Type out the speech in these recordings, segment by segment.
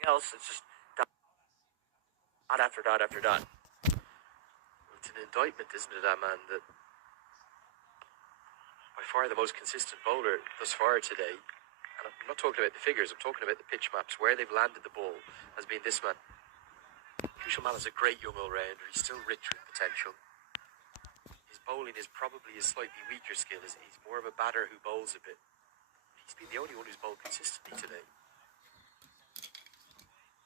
anything else. It's just dot after dot after dot. It's an indictment, isn't it, that man, that by far the most consistent bowler thus far today, and I'm not talking about the figures, I'm talking about the pitch maps, where they've landed the ball, has been this man. Kushal Mala's a great young all-rounder. He's still rich with potential. His bowling is probably his slightly weaker skill. He's more of a batter who bowls a bit. He's been the only one who's bowled consistently today.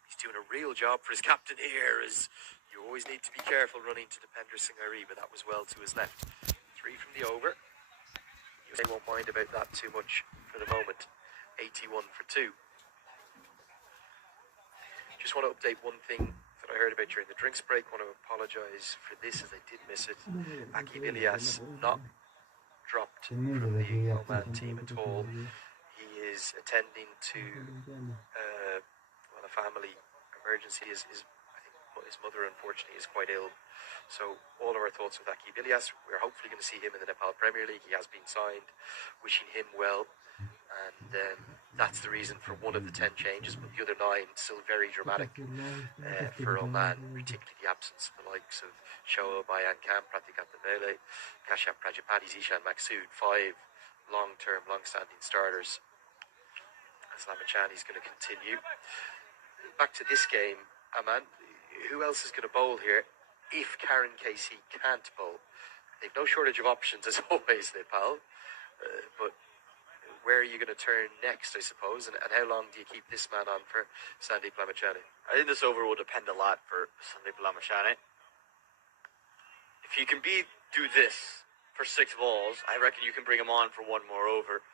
He's doing a real job for his captain here, as you always need to be careful running to Dipender Singh, but that was well to his left. 3 from the over. You won't mind about that too much for the moment. 81 for 2. Just want to update one thing that I heard about during the drinks break. Want to apologise for this, as I did miss it. Akib Ilyas not dropped from the Oman team at all. He is attending to a family emergency. I think his mother, unfortunately, is quite ill. So all of our thoughts with Akib Ilyas. We're hopefully going to see him in the Nepal Premier League. He has been signed. Wishing him well. And that's the reason for one of the 10 changes, but the other 9 still very dramatic for Oman, particularly the absence of the likes of Shoaib, Bayan Khan, Pratikat Devele, Kashyap Prajapati, Zishan Maksud, 5 long-term, long-standing starters. As Lamachani is going to continue. Back to this game, Aman, who else is going to bowl here if Karen Casey can't bowl? They've no shortage of options, as always, Nepal, but where are you going to turn next, I suppose, and how long do you keep this man on for, Sandeep Lamachani? I think this over will depend a lot for Sandeep Lamachani. If he can do this for 6 balls, I reckon you can bring him on for 1 more over.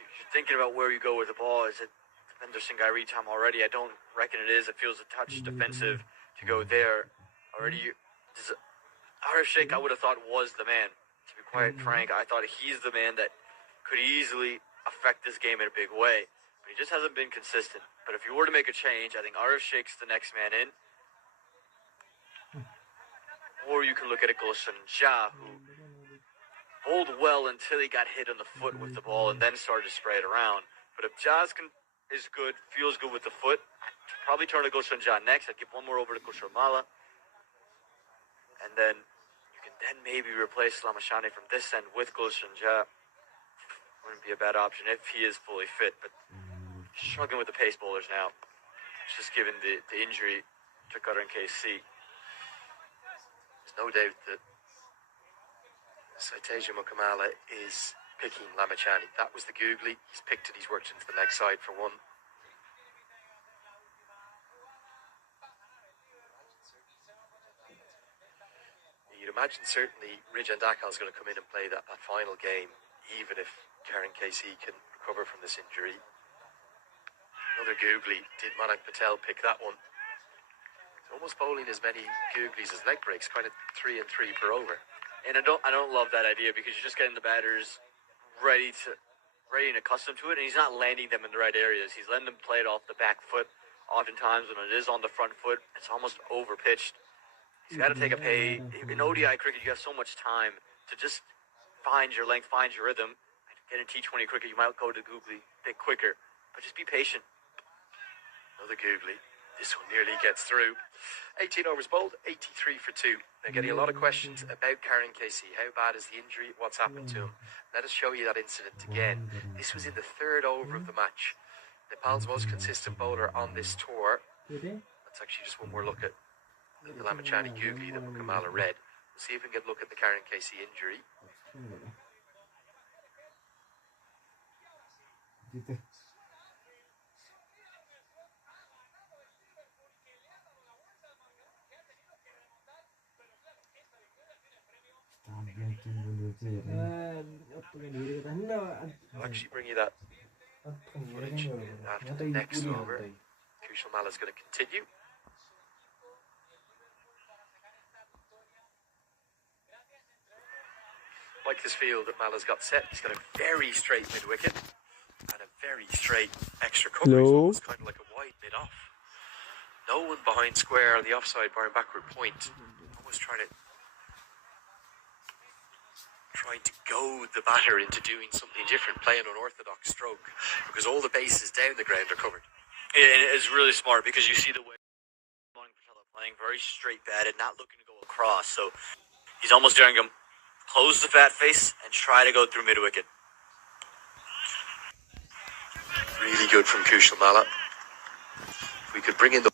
If you're thinking about where you go with the ball, is it Dipender Singh time already? I don't reckon it is. It feels a touch defensive to go there already. Arif Sheikh, I would have thought, was the man. To be quite frank, I thought he's the man that could easily affect this game in a big way. But he just hasn't been consistent. But if you were to make a change, I think Arif Sheikh's the next man in. Or you can look at a Gulshan Jah, who bowled well until he got hit on the foot with the ball and then started to spray it around. But if Jah is good, feels good with the foot, I'd probably turn to Gulshan Jah next. I'd give 1 more over to Kushal Mala. And then you can then maybe replace Lamachani from this end with Gulshan Jah. Wouldn't be a bad option if he is fully fit, but struggling with the pace bowlers now. It's just given the injury to Karan KC. There's no doubt that Saiteja Mukamala is picking Lamachani. That was the googly. He's picked it. He's worked into the leg side for 1. You'd imagine certainly Rijan Dakal is going to come in and play that final game, even if Karen KC can recover from this injury. Another googly. Did Manak Patel pick that one? He's almost bowling as many googlies as leg breaks, kind of 3 and 3 per over. And I don't love that idea, because you're just getting the batters ready and accustomed to it, and he's not landing them in the right areas. He's letting them play it off the back foot. Oftentimes when it is on the front foot, it's almost over pitched. He's got to take a pay. In ODI cricket, you have so much time to just find your length, find your rhythm. Get in T20 cricket, you might go to googly a bit quicker, but just be patient. Another googly. This one nearly gets through. 18 overs bowled, 83 for 2. They're getting a lot of questions about Karen Casey. How bad is the injury? What's happened to him? Let us show you that incident again. This was in the 3rd over of the match. Nepal's most consistent bowler on this tour. Let's actually just one more look at the Lamachani googly that Mukamala read. We'll see if we can get a look at the Karen Casey injury. I'll actually bring you that footage after the next over. Kushal Mala is going to continue. Like this field that Mala's got set, he's got a very straight mid-wicket and a very straight extra coverage, almost kind of like a wide mid-off. No one behind square on the offside bar and backward point. Almost trying to goad the batter into doing something different, play an unorthodox stroke, because all the bases down the ground are covered. And it's really smart because you see the way playing very straight batted, not looking to go across. So he's almost daring him close the fat face and try to go through mid wicket. Really good from Kushal Mala. If we could bring in the